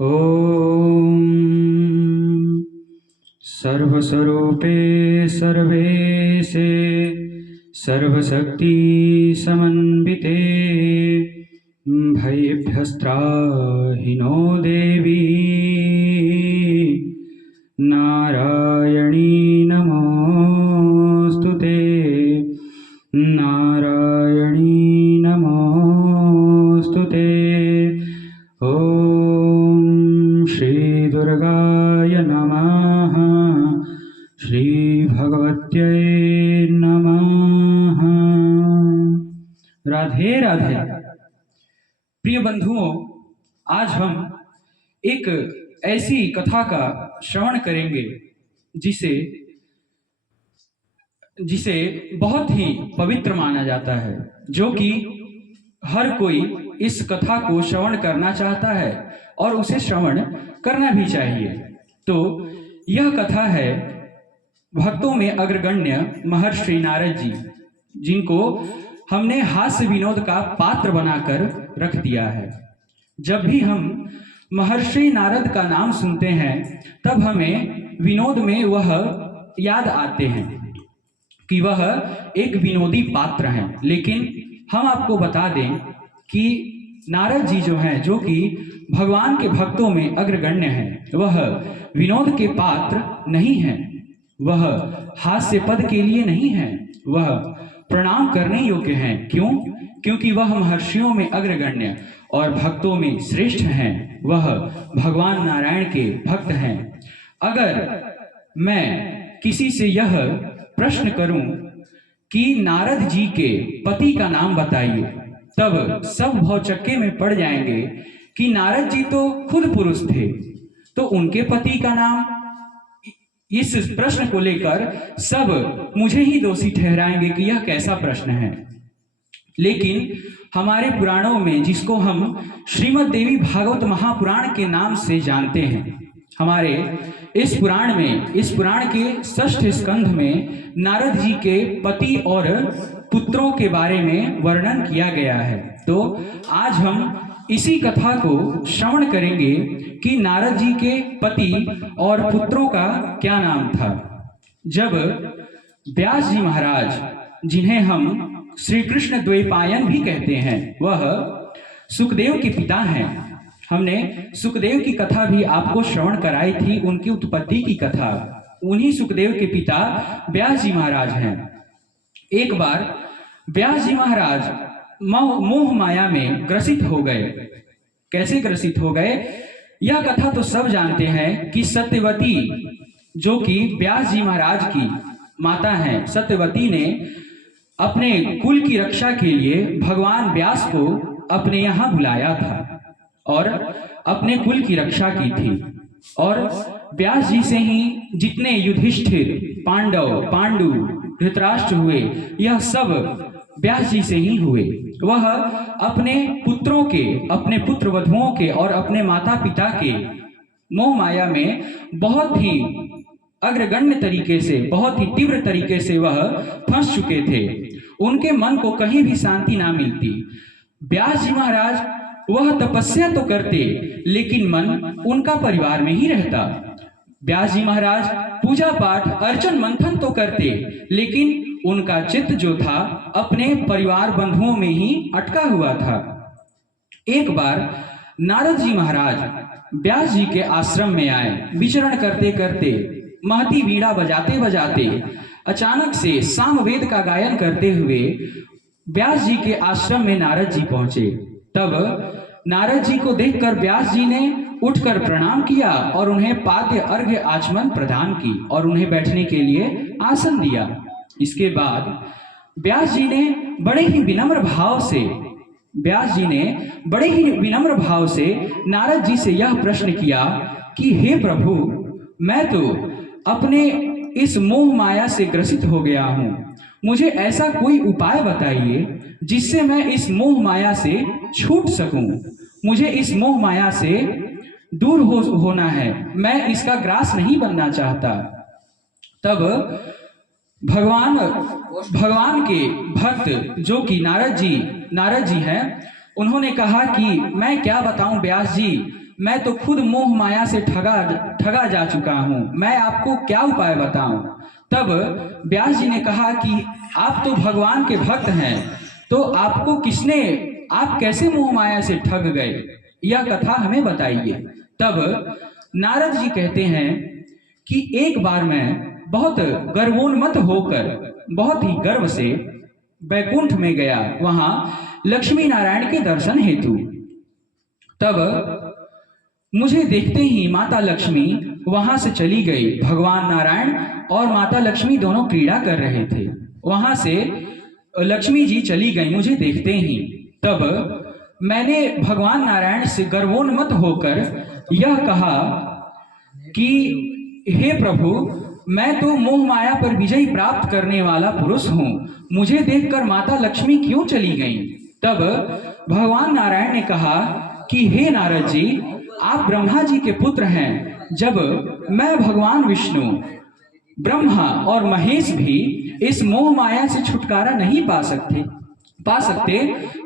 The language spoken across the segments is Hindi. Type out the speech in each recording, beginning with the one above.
ॐ सर्वस्वरूपे सर्वेशे सर्वशक्ति समन्विते भयेभ्यस्त्राहि नो देवी नारायणी नमोऽस्तुते नारायणी नमोऽस्तुते। ॐ श्री दुर्गाय नमः श्री भगवत्यै नमः। राधे राधे। प्रिय बंधुओं, आज हम एक ऐसी कथा का श्रवण करेंगे जिसे बहुत ही पवित्र माना जाता है, जो कि हर कोई इस कथा को श्रवण करना चाहता है और उसे श्रवण करना भी चाहिए। तो यह कथा है भक्तों में अग्रगण्य महर्षि नारद जी, जिनको हमने हास्य विनोद का पात्र बनाकर रख दिया है। जब भी हम महर्षि नारद का नाम सुनते हैं तब हमें विनोद में वह याद आते हैं कि वह एक विनोदी पात्र हैं। लेकिन हम आपको बता दें कि नारद जी जो हैं, जो कि भगवान के भक्तों में अग्रगण्य हैं, वह विनोद के पात्र नहीं हैं, वह हास्य पद के लिए नहीं हैं, वह प्रणाम करने योग्य हैं। क्यों? क्योंकि वह महर्षियों में अग्रगण्य और भक्तों में श्रेष्ठ हैं। वह भगवान नारायण के भक्त हैं। अगर मैं किसी से यह प्रश्न करूं कि नारद जी के पति का नाम बताइए, तब सब भौचक्के में पड़ जाएंगे कि नारद जी तो खुद पुरुष थे, तो उनके पति का नाम। इस प्रश्न को लेकर सब मुझे ही दोषी ठहराएंगे कि यह कैसा प्रश्न है। लेकिन हमारे पुराणों में, जिसको हम श्रीमद् देवी भागवत महापुराण के नाम से जानते हैं, हमारे इस पुराण के षष्ठ स्कंध में नारद जी के पति और पुत्रों के बारे में वर्णन किया गया है। तो आज हम इसी कथा को श्रवण करेंगे कि नारद जी के पति और पुत्रों का क्या नाम था। जब व्यास जी महाराज, जिन्हें हम श्री कृष्ण द्वैपायन भी कहते हैं, वह सुखदेव के पिता हैं। हमने सुखदेव की कथा भी आपको श्रवण कराई थी, उनकी उत्पत्ति की कथा। उन्हीं सुखदेव के पिता व्यास जी महाराज हैं। एक बार व्यास जी महाराज मोह माया में ग्रसित हो गए। कैसे ग्रसित हो गए? यह कथा तो सब जानते हैं कि सत्यवती, जो कि व्यास जी महाराज की माता हैं, सत्यवती ने अपने कुल की रक्षा के लिए भगवान व्यास को अपने यहाँ बुलाया था और अपने कुल की रक्षा की थी। और व्यास जी से ही जितने युधिष्ठिर, पांडु, धृतराष्ट्र हुए, यह सब व्यास जी से ही हुए। वह अपने पुत्रों के, अपने पुत्र वधुओं के और अपने माता पिता के मोह माया में बहुत ही अग्रगण्य तरीके से, बहुत ही तीव्र तरीके से वह फंस चुके थे। उनके मन को कहीं भी शांति ना मिलती। व्यास जी महाराज वह तपस्या तो करते, लेकिन मन उनका परिवार में ही रहता। व्यास जी महाराज पूजा पाठ, अर्चन मंथन तो करते, लेकिन उनका चित्त जो था अपने परिवार बंधुओं में ही अटका हुआ था। एक बार नारद जी महाराज व्यास जी के आश्रम में आए। विचरण करते करते, महती वीणा बजाते बजाते, अचानक से सामवेद का गायन करते हुए व्यास जी के आश्रम में नारद जी पहुंचे। तब नारद जी को देखकर व्यास जी ने उठकर प्रणाम किया और उन्हें पाद्य अर्घ्य आचमन प्रदान की और उन्हें बैठने के लिए आसन दिया। इसके बाद व्यास जी ने बड़े ही विनम्र भाव से नारद जी से यह प्रश्न किया कि हे प्रभु, मैं तो अपने इस मोह माया से ग्रसित हो गया हूँ। मुझे ऐसा कोई उपाय बताइए जिससे मैं इस मोह माया से छूट सकूं। मुझे इस मोह माया से दूर होना है, मैं इसका ग्रास नहीं बनना चाहता। तब भगवान के भक्त जो कि नारद जी हैं, उन्होंने कहा कि मैं क्या बताऊं व्यास जी, मैं तो खुद मोह माया से ठगा जा चुका हूँ, मैं आपको क्या उपाय बताऊं। तब व्यास जी ने कहा कि आप तो भगवान के भक्त हैं, तो आप कैसे मोह माया से ठग गए, यह कथा हमें बताइए। तब नारद जी कहते हैं कि एक बार मैं बहुत गर्वोन्मत्त होकर बहुत ही गर्व से बैकुंठ में गया, वहां लक्ष्मी नारायण के दर्शन हेतु। तब मुझे देखते ही माता लक्ष्मी वहां से चली गई। भगवान नारायण और माता लक्ष्मी दोनों क्रीड़ा कर रहे थे, वहां से लक्ष्मी जी चली गई मुझे देखते ही। तब मैंने भगवान नारायण से गर्वोन्मत्त होकर यह कहा कि हे प्रभु, मैं तो मोह माया पर विजय प्राप्त करने वाला पुरुष हूँ, मुझे देखकर माता लक्ष्मी क्यों चली गई। तब भगवान नारायण ने कहा कि हे नारद जी, आप ब्रह्मा जी के पुत्र हैं। जब मैं भगवान विष्णु, ब्रह्मा और महेश भी इस मोह माया से छुटकारा नहीं पा सकते,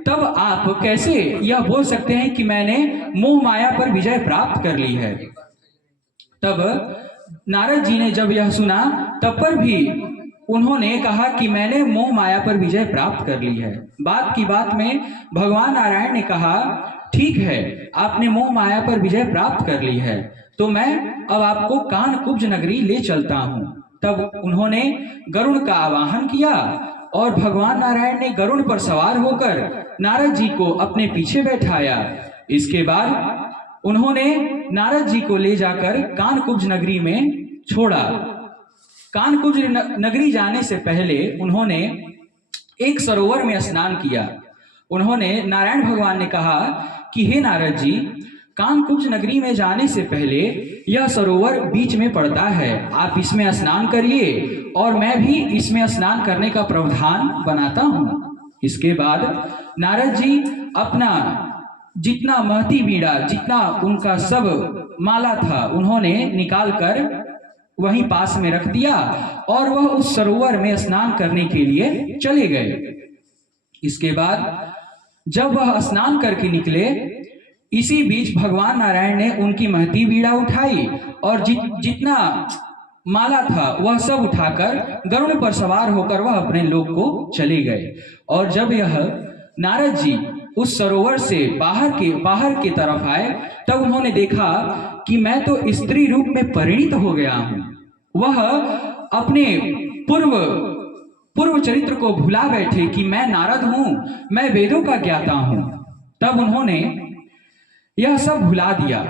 तब आप कैसे यह बोल सकते हैं कि मैंने मोह माया पर विजय प्राप्त कर ली है। तब नारद जी ने जब यह सुना, तब पर भी उन्होंने कहा कि मैंने मोह माया पर विजय प्राप्त कर ली है। बात की बात में भगवान नारायण ने कहा, ठीक है, आपने मोह माया पर विजय प्राप्त कर ली है, तो मैं अब आपको कानकुब्ज नगरी ले चलता हूँ। तब उन्होंने गरुड़ का आवाहन किया और भगवान नारायण ने गरुड़ पर सवार होकर नारद जी को अपने पीछे बैठाया। इसके बाद उन्होंने नारद जी को ले जाकर कानकुब्ज नगरी में छोड़ा। कानकुब्ज नगरी जाने से पहले उन्होंने एक सरोवर में स्नान किया। उन्होंने, नारायण भगवान ने कहा कि हे नारद जी, कानकुब्ज नगरी में जाने से पहले यह सरोवर बीच में पड़ता है, आप इसमें स्नान करिए और मैं भी इसमें स्नान करने का प्रावधान बनाता हूँ। इसके बाद नारद जी अपना जितना महती बीड़ा, जितना उनका सब माला था, उन्होंने निकाल कर वहीं पास में रख दिया और वह उस सरोवर में स्नान करने के लिए चले गए। इसके बाद जब वह स्नान करके निकले, इसी बीच भगवान नारायण ने उनकी महती बीड़ा उठाई और जितना माला था वह सब उठाकर गरुड़ पर सवार होकर वह अपने लोक को चले गए। और जब यह नारद जी उस सरोवर से बाहर की तरफ आए, तब उन्होंने देखा कि मैं तो स्त्री रूप में परिणित हो गया हूँ। वह अपने पूर्व चरित्र को भुला बैठे कि मैं नारद हूँ, मैं वेदों का ज्ञाता हूँ। तब उन्होंने यह सब भुला दिया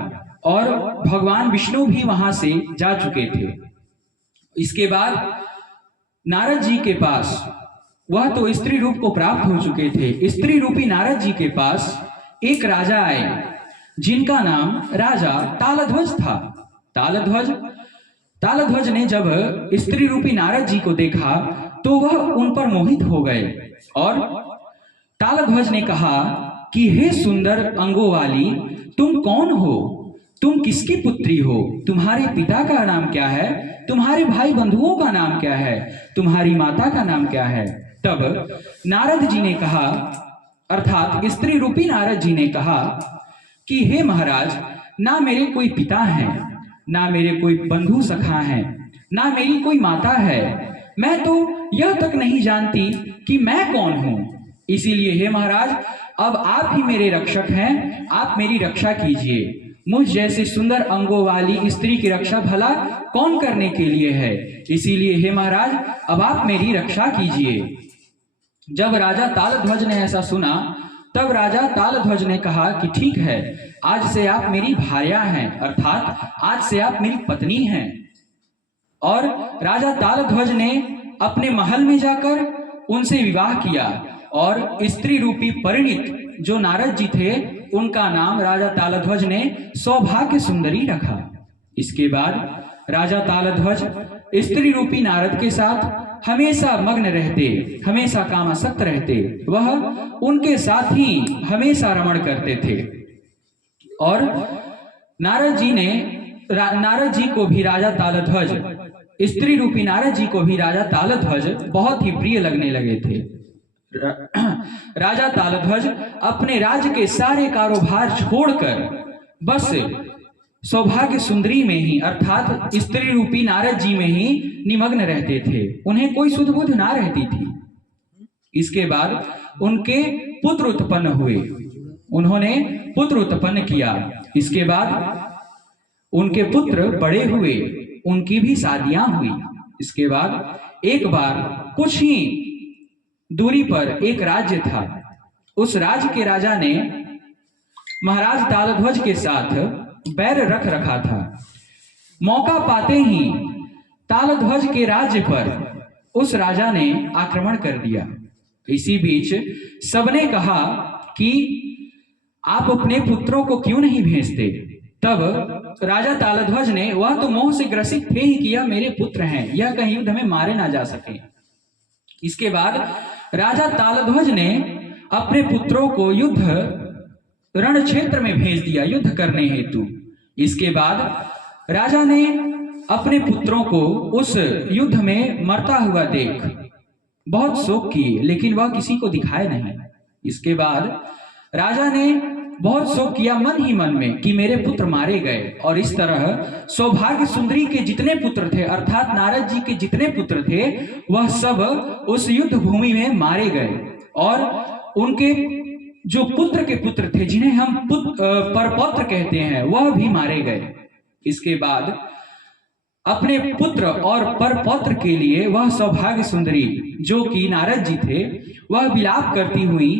और भगवान विष्णु भी वहां से जा चुके थे। इसके बाद नारद जी के पास, वह तो स्त्री रूप को प्राप्त हो चुके थे, स्त्री रूपी नारद जी के पास एक राजा आए जिनका नाम राजा तालध्वज था। तालध्वज ने जब स्त्री रूपी नारद जी को देखा तो वह उन पर मोहित हो गए और तालध्वज ने कहा कि हे सुंदर अंगों वाली, तुम कौन हो, तुम किसकी पुत्री हो, तुम्हारे पिता का नाम क्या है, तुम्हारे भाई बंधुओं का नाम क्या है, तुम्हारी माता का नाम क्या है। तब नारद जी ने कहा, अर्थात स्त्री रूपी नारद जी ने कहा कि हे महाराज, ना मेरे कोई पिता है, ना मेरे कोई बंधु सखा है, ना मेरी कोई माता है, मैं तो यह तक नहीं जानती कि मैं कौन हूं। इसीलिए हे महाराज, अब आप ही मेरे रक्षक हैं, आप मेरी रक्षा कीजिए। मुझ जैसे सुंदर अंगों वाली स्त्री की रक्षा भला कौन करने के लिए है, इसीलिए हे महाराज, अब आप मेरी रक्षा कीजिए। जब राजा तालध्वज ने ऐसा सुना, तब राजा तालध्वज ने कहा कि ठीक है, आज से आप मेरी भार्या हैं, अर्थात आज से आप मेरी पत्नी हैं। और राजा तालध्वज ने अपने महल में जाकर उनसे विवाह किया और स्त्री रूपी परिणित जो नारद जी थे, उनका नाम राजा तालध्वज ने सौभाग्य सुंदरी रखा। इसके बाद राजा तालध्वज स्त्री रूपी नारद के साथ हमेशा मग्न रहते, हमेशा कामासक्त रहते, वह उनके साथ ही हमेशा रमण करते थे। और नारद जी को भी राजा तालध्वज, स्त्री रूपी नारद जी को भी राजा तालध्वज बहुत ही प्रिय लगने लगे थे। राजा तालध्वज अपने राज्य के सारे कारोबार छोड़कर बस सौभाग्य सुंदरी में ही अर्थात स्त्री रूपी नारद जी में ही निमग्न रहते थे, उन्हें कोई सुध बुध ना रहती थी। इसके बाद उनके पुत्र उत्पन्न हुए, उन्होंने पुत्र उत्पन्न किया। इसके बाद उनके पुत्र बड़े हुए, उनकी भी शादियां हुई। इसके बाद एक बार कुछ ही दूरी पर एक राज्य था, उस राज्य के राजा ने महाराज तालध्वज के साथ बैर रख रखा था। मौका पाते ही तालध्वज के राज्य पर उस राजा ने आक्रमण कर दिया। इसी बीच सबने कहा कि आप अपने पुत्रों को क्यों नहीं भेजते। तब राजा तालध्वज ने, वह तो मोह से ग्रसित थे ही कि यह मेरे पुत्र हैं, यह कहीं युद्ध में मारे ना जा सके। इसके बाद राजा तालध्वज ने अपने पुत्रों को युद्ध रण क्षेत्र में भेज दिया युद्ध करने हेतु। इसके बाद राजा ने अपने पुत्रों को उस युद्ध में मरता हुआ देख बहुत शोक किए, लेकिन वह किसी को दिखाए नहीं। इसके बाद राजा ने बहुत शोक किया मन ही मन में कि मेरे पुत्र मारे गए, और इस तरह सौभाग्य सुंदरी के जितने पुत्र थे अर्थात नारद जी के जितने पुत्र थे वह सब उस युद्ध भूमि में मारे गए, और उनके जो पुत्र के पुत्र थे जिन्हें हम परपौत्र कहते हैं वह भी मारे गए। इसके बाद अपने पुत्र और परपौत्र के लिए वह सौभाग्य सुंदरी जो कि नारद जी थे वह विलाप करती हुई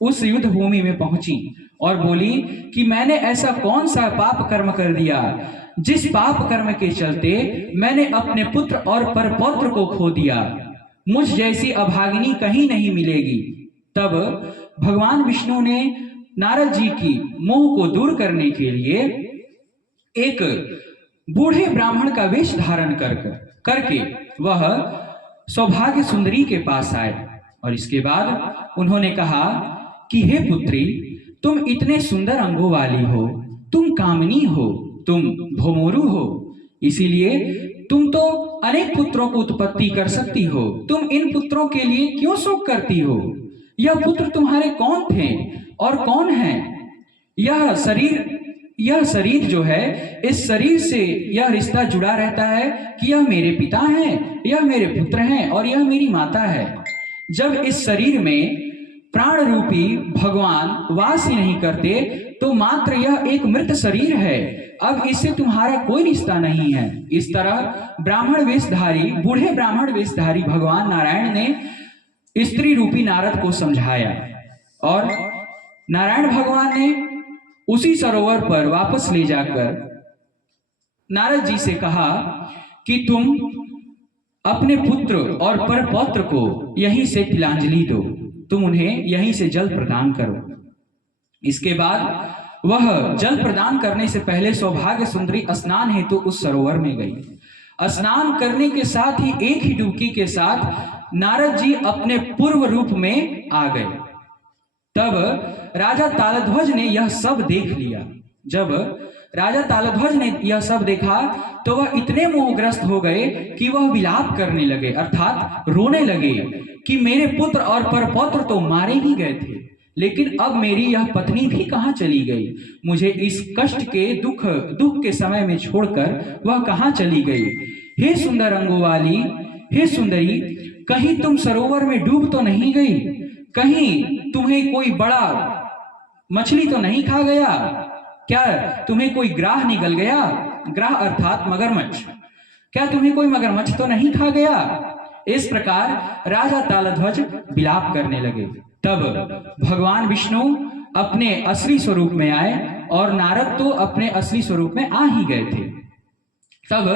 उस युद्ध भूमि में पहुंची और बोली कि मैंने ऐसा कौन सा पाप कर्म कर दिया जिस पाप कर्म के चलते मैंने अपने पुत्र और परपौत्र को खो दिया। मुझ जैसी अभागिनी कहीं नहीं मिलेगी। तब भगवान विष्णु ने नारद जी की मोह को दूर करने के लिए एक बूढ़े ब्राह्मण का वेश धारण करके वह सौभाग्य सुंदरी के पास आए, और इसके बाद उन्होंने कहा कि हे पुत्री, तुम इतने सुंदर अंगों वाली हो, तुम कामनी हो, तुम भोमोरू हो, इसीलिए तुम तो अनेक पुत्रों को उत्पत्ति कर सकती हो, तुम इन पुत्रों के लिए क्यों शोक करती हो। यह पुत्र तुम्हारे कौन थे और कौन है। यह शरीर जो है, इस शरीर से यह रिश्ता जुड़ा रहता है कि यह मेरे पिता हैं, यह मेरे पुत्र हैं और यह मेरी माता है। जब इस शरीर में प्राण रूपी भगवान वास ही नहीं करते तो मात्र यह एक मृत शरीर है, अब इससे तुम्हारा कोई रिश्ता नहीं है। इस तरह बूढ़े ब्राह्मण वेशधारी भगवान नारायण ने स्त्री रूपी नारद को समझाया, और नारायण भगवान ने उसी सरोवर पर वापस ले जाकर नारद जी से कहा कि तुम अपने पुत्र और परपौत्र को यहीं से तिलांजलि दो, तुम उन्हें यहीं से जल प्रदान करो। इसके बाद वह जल प्रदान करने से पहले सौभाग्य सुंदरी स्नान हेतु उस सरोवर में गई। स्नान करने के साथ ही एक ही डुबकी के साथ नारद जी अपने पूर्व रूप में आ गए। तब राजा तालध्वज ने यह सब देख लिया। जब राजा तालध्वज ने यह सब देखा तो वह इतने मोहग्रस्त हो गए कि वह विलाप करने लगे, अर्थात रोने लगे कि मेरे पुत्र और परपौत्र तो मारे ही गए थे, लेकिन अब मेरी यह पत्नी भी कहाँ चली गई। मुझे इस कष्ट के दुख के समय में छोड़कर वह कहाँ चली गई। हे सुंदर अंगों वाली, हे सुंदरी, कहीं तुम सरोवर में डूब तो नहीं गई, कहीं तुम्हें कोई बड़ा मछली तो नहीं खा गया, क्या तुम्हें कोई ग्राह निगल गया। ग्राह अर्थात मगरमच्छ, क्या तुम्हें कोई मगरमच्छ तो नहीं खा गया। इस प्रकार राजा तालध्वज विलाप करने लगे। तब भगवान विष्णु अपने असली स्वरूप में आए और नारद तो अपने असली स्वरूप में आ ही गए थे। तब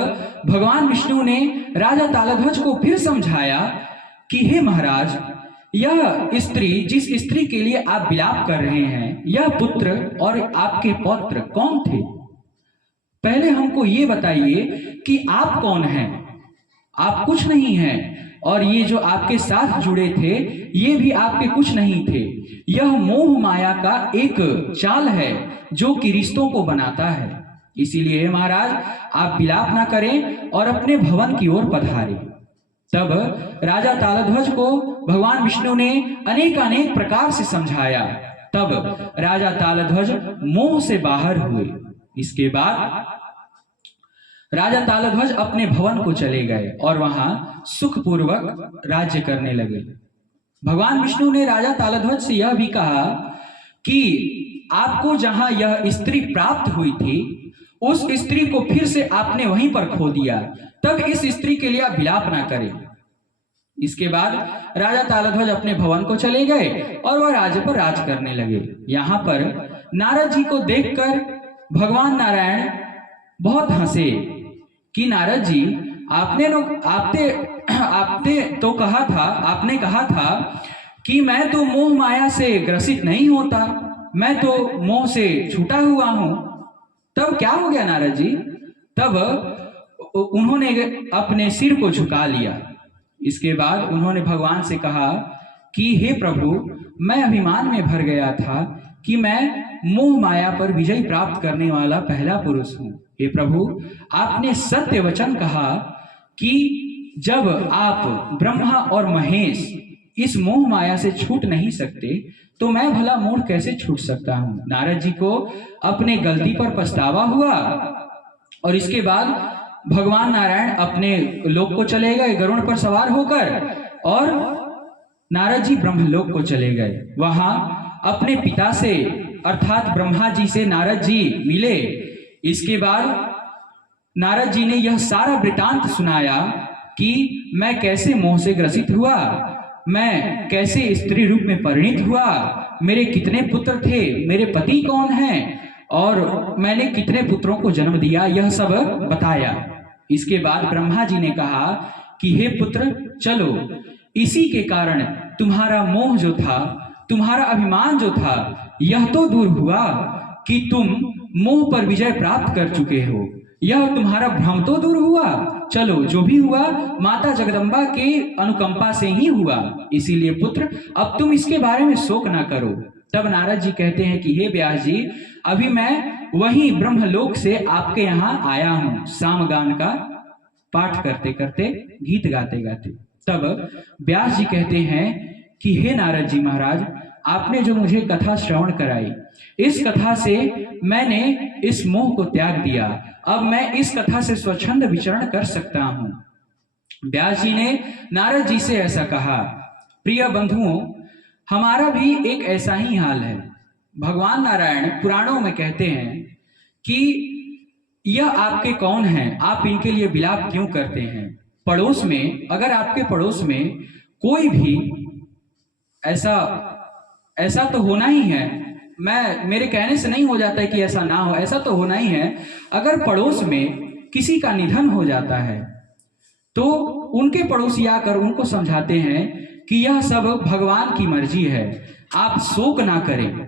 भगवान विष्णु ने राजा तालध्वज को फिर समझाया कि हे महाराज, यह स्त्री, जिस स्त्री के लिए आप विलाप कर रहे हैं, यह पुत्र और आपके पौत्र कौन थे। पहले हमको ये बताइए कि आप कौन हैं। आप कुछ नहीं हैं, और ये जो आपके साथ जुड़े थे ये भी आपके कुछ नहीं थे। यह मोह माया का एक चाल है जो कि रिश्तों को बनाता है। इसीलिए महाराज, आप विलाप ना करें और अपने भवन की ओर पधारें। तब राजा तालध्वज को भगवान विष्णु ने अनेक प्रकार से समझाया। तब राजा तालध्वज मोह से बाहर हुए। इसके बाद राजा तालध्वज अपने भवन को चले गए और वहां सुखपूर्वक राज्य करने लगे। भगवान विष्णु ने राजा तालध्वज से यह भी कहा कि आपको जहां यह स्त्री प्राप्त हुई थी, उस स्त्री को फिर से आपने वहीं पर खो दिया, तब इस स्त्री के लिए आप विलाप ना करें। इसके बाद राजा तालध्वज अपने भवन को चले गए और वह राज्य पर राज करने लगे। यहाँ पर नारद जी को देखकर भगवान नारायण बहुत हंसे कि नारद जी, आपने तो कहा था कि मैं तो मोह माया से ग्रसित नहीं होता, मैं तो मोह से छूटा हुआ हूं। तब क्या हो गया नारद जी? तब उन्होंने अपने सिर को झुका लिया। इसके बाद उन्होंने भगवान से कहा कि हे प्रभु, मैं अभिमान में भर गया था कि मैं मोह माया पर विजय प्राप्त करने वाला पहला पुरुष हूं। हे प्रभु, आपने सत्य वचन कहा कि जब आप ब्रह्मा और महेश इस मोह माया से छूट नहीं सकते, तो मैं भला मूर्ख कैसे छूट सकता हूं। नारद जी को अपने गलती पर पछतावा हुआ और इसके बाद भगवान नारायण अपने लोक को चले गए गरुड़ पर सवार होकर, और नारद जी ब्रह्मलोक को चले गए। वहां अपने पिता से अर्थात ब्रह्मा जी से नारद जी मिले। इसके बाद नारद जी ने यह सारा वृतांत सुनाया कि मैं कैसे मोह से ग्रसित हुआ, मैं कैसे स्त्री रूप में परिणित हुआ, मेरे कितने पुत्र थे, मेरे पति कौन हैं और मैंने कितने पुत्रों को जन्म दिया, यह सब बताया। इसके बाद ब्रह्मा जी ने कहा कि हे पुत्र, चलो, इसी के कारण तुम्हारा मोह जो था, तुम्हारा अभिमान जो था, यह तो दूर हुआ कि तुम मोह पर विजय प्राप्त कर चुके हो। यह तुम्हारा भ्रम तो दूर हुआ। चलो, जो भी हुआ माता जगदम्बा के अनुकंपा से ही हुआ, इसीलिए पुत्र अब तुम इसके बारे में शोक ना करो। तब नारद जी कहते हैं कि हे व्यास जी, अभी मैं वही ब्रह्मलोक से आपके यहाँ आया हूँ, सामगान का पाठ करते करते, गीत गाते गाते। तब व्यास जी कहते हैं कि हे नारद जी महाराज, आपने जो मुझे कथा श्रवण कराई, इस कथा से मैंने इस मोह को त्याग दिया। अब मैं इस कथा से स्वच्छंद विचरण कर सकता हूं। व्यास जी ने नारद जी से ऐसा कहा। प्रिय बंधुओं, हमारा भी एक ऐसा ही हाल है। भगवान नारायण पुराणों में कहते हैं कि यह आपके कौन हैं, आप इनके लिए विलाप क्यों करते हैं। पड़ोस में, अगर आपके पड़ोस में कोई भी ऐसा तो होना ही है, मेरे कहने से नहीं हो जाता है कि ऐसा ना हो, ऐसा तो होना ही है। अगर पड़ोस में किसी का निधन हो जाता है तो उनके पड़ोसी आकर उनको समझाते हैं कि यह सब भगवान की मर्जी है, आप शोक ना करें,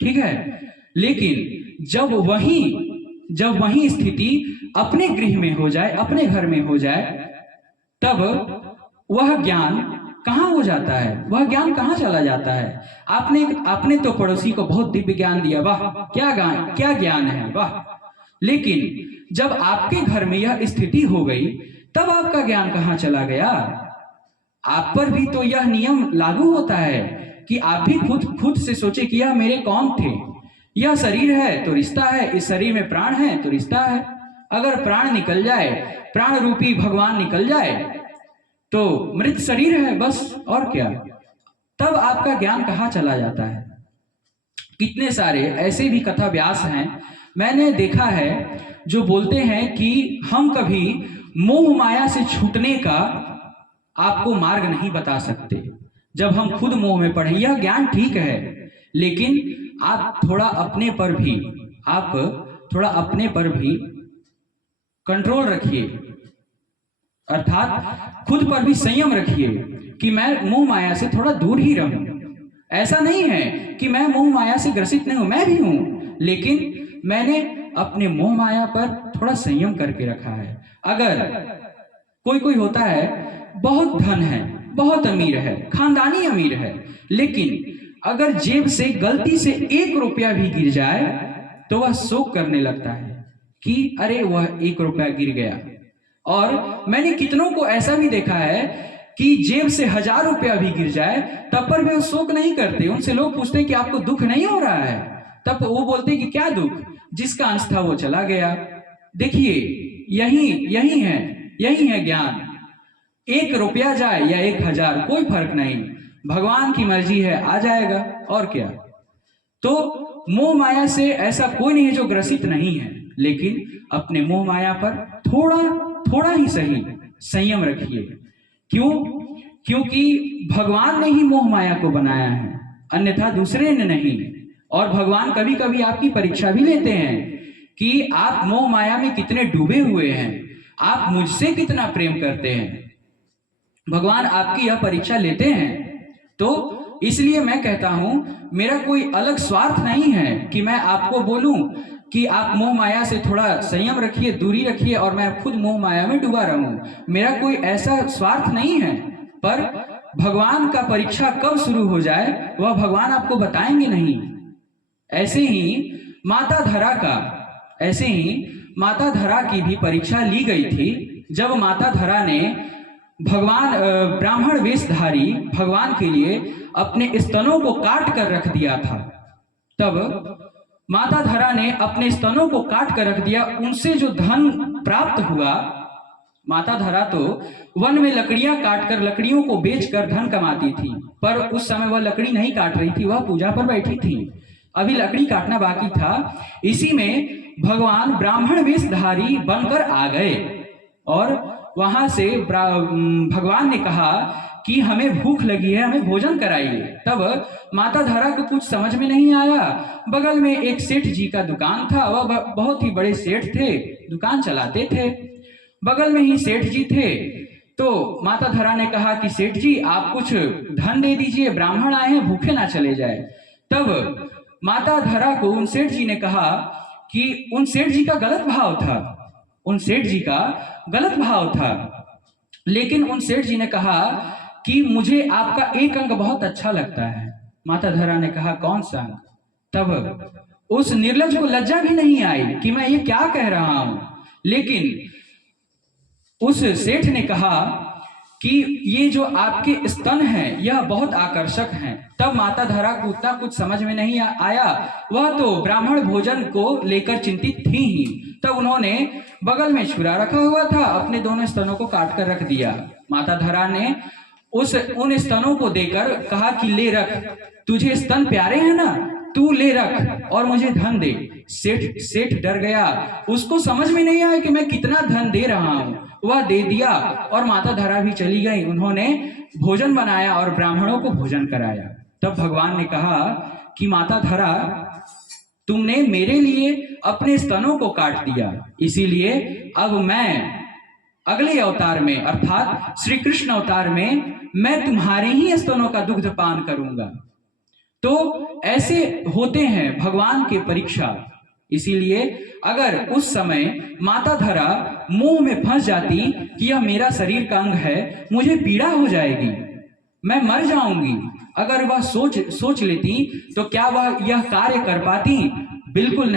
ठीक है। लेकिन जब वही स्थिति अपने गृह में हो जाए, अपने घर में हो जाए, तब वह ज्ञान कहाँ हो जाता है, वह ज्ञान कहाँ चला जाता है। आपने तो पड़ोसी को बहुत दिव्य ज्ञान दिया, वाह, क्या ज्ञान है, वाह। लेकिन जब आपके घर में यह स्थिति हो गई, तब आपका ज्ञान कहाँ चला गया। आप पर भी तो यह नियम लागू होता है कि आप भी खुद से सोचे कि यह मेरे कौन थे। यह शरीर है तो रिश्ता है, इस शरीर में प्राण है तो रिश्ता है। अगर प्राण निकल जाए, प्राण रूपी भगवान निकल जाए, तो मृत शरीर है बस, और क्या। तब आपका ज्ञान कहाँ चला जाता है। कितने सारे ऐसे भी कथा व्यास हैं, मैंने देखा है, जो बोलते हैं कि हम कभी मोह माया से छूटने का आपको मार्ग नहीं बता सकते। जब हम खुद मोह में पड़े, यह ज्ञान ठीक है, लेकिन आप थोड़ा अपने पर भी कंट्रोल रखिए, अर्थात खुद पर भी संयम रखिए कि मैं मोह माया से थोड़ा दूर ही रहूं। ऐसा नहीं है कि मैं मोह माया से ग्रसित नहीं हूं, मैं भी हूं, लेकिन मैंने अपने मोह माया पर थोड़ा संयम करके रखा है। अगर कोई होता है, बहुत धन है, बहुत अमीर है, खानदानी अमीर है, लेकिन अगर जेब से गलती से 1 रुपया भी गिर जाए तो वह शोक करने लगता है कि अरे वह 1 रुपया गिर गया। और मैंने कितनों को ऐसा भी देखा है कि जेब से 1000 रुपया भी गिर जाए तब पर वे शोक नहीं करते। उनसे लोग पूछते हैं कि आपको दुख नहीं हो रहा है, तब वो बोलते हैं कि क्या दुख, जिसका अंश था वो चला गया। देखिए यही है ज्ञान। 1 रुपया जाए या 1000 कोई फर्क नहीं, भगवान की मर्जी है, आ जाएगा और क्या। तो मोह माया से ऐसा कोई नहीं है जो ग्रसित नहीं है, लेकिन अपने मोह माया पर थोड़ा ही सही संयम रखिए। क्यों? क्योंकि भगवान ने ही मोह माया को बनाया है, अन्यथा दूसरे ने नहीं। और भगवान कभी कभी आपकी परीक्षा भी लेते हैं कि आप मोह माया में कितने डूबे हुए हैं, आप मुझसे कितना प्रेम करते हैं। भगवान आपकी यह परीक्षा लेते हैं। तो इसलिए मैं कहता हूं, मेरा कोई अलग स्वार्थ नहीं है कि मैं आपको बोलूं कि आप मोह माया से थोड़ा संयम रखिए, दूरी रखिए और मैं खुद मोह माया में डूबा रहूं। मेरा कोई ऐसा स्वार्थ नहीं है, पर भगवान का परीक्षा कब शुरू हो जाए वह भगवान आपको बताएंगे नहीं। ऐसे ही माता धरा की भी परीक्षा ली गई थी। जब माता धरा ने भगवान ब्राह्मण वेशधारी भगवान के लिए अपने स्तनों को काट कर रख दिया था, तब माता धरा ने अपने स्तनों को काट कर रख दिया। उनसे जो धन प्राप्त हुआ, माता धरा तो वन में लकड़ियां काटकर लकड़ियों को बेचकर धन कमाती थी, पर उस समय वह लकड़ी नहीं काट रही थी, वह पूजा पर बैठी थी, अभी लकड़ी काटना बाकी था। इसी में भगवान ब्राह्मण वेशधारी बनकर आ गए और वहां से भगवान ने कहा कि हमें भूख लगी है, हमें भोजन कराइए। तब माता धरा को कुछ समझ में नहीं आया। बगल में एक सेठ जी का दुकान था, वह बहुत ही बड़े सेठ थे, दुकान चलाते थे, बगल में ही सेठ जी थे। तो माता धरा ने कहा कि सेठ जी आप कुछ धन दे दीजिए, ब्राह्मण आए हैं, भूखे ना चले जाए। तब माता धरा को उन सेठ जी ने कहा कि उन सेठ जी का गलत भाव था, लेकिन उन सेठ जी ने कहा कि मुझे आपका एक अंग बहुत अच्छा लगता है। माता धरा ने कहा कौन सा अंग? तब उस निर्लज को लज्जा भी नहीं आई कि मैं ये क्या कह रहा हूं, लेकिन उस सेठ ने कहा कि ये जो आपके स्तन हैं यह बहुत आकर्षक हैं। तब माता धरा को उतना कुछ समझ में नहीं आया, वह तो ब्राह्मण भोजन को लेकर चिंतित थी ही। तब उन्होंने बगल में छुरा रखा हुआ था, अपने दोनों स्तनों को काट कर रख दिया। माता धरा ने उन स्तनों को देकर कहा कि ले रख, तुझे स्तन प्यारे हैं ना, तू ले रख और मुझे धन दे। सेठ डर गया, उसको समझ में नहीं आया कि मैं कितना धन दे रहा हूं। वह दे दिया और माता धरा भी चली गई। उन्होंने भोजन बनाया और ब्राह्मणों को भोजन कराया। तब भगवान ने कहा कि माता धरा तुमने मेरे लिए अपने स्तनों को काट दिया, इसीलिए अब मैं अगले अवतार में अर्थात श्री कृष्ण अवतार में मैं तुम्हारे ही स्तनों का दुग्ध पान करूंगा। तो ऐसे होते हैं भगवान के परीक्षा। इसीलिए अगर उस समय माता धरा मोह में फंस जाती कि यह मेरा शरीर का अंग है, मुझे पीड़ा हो जाएगी, मैं मर जाऊंगी, अगर वह सोच लेती तो क्या वह यह कार्य कर पाती? बिल्कुल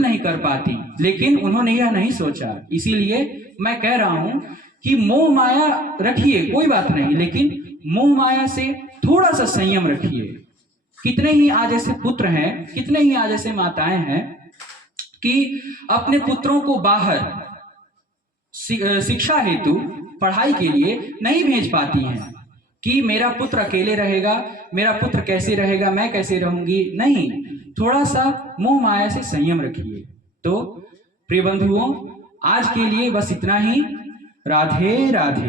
नहीं कर पाती। लेकिन उन्होंने यह नहीं सोचा। इसीलिए मैं कह रहा हूं कि मोह माया रखिए, कोई बात नहीं, लेकिन मोह माया से थोड़ा सा संयम रखिए। कितने ही आज ऐसे पुत्र हैं, कितने ही आज ऐसे माताएं हैं कि अपने पुत्रों को बाहर शिक्षा हेतु पढ़ाई के लिए नहीं भेज पाती हैं कि मेरा पुत्र अकेले रहेगा, मेरा पुत्र कैसे रहेगा, मैं कैसे रहूंगी। नहीं, थोड़ा सा मोह माया से संयम रखिए। तो प्रिय बंधुओं, आज के लिए बस इतना ही। राधे राधे।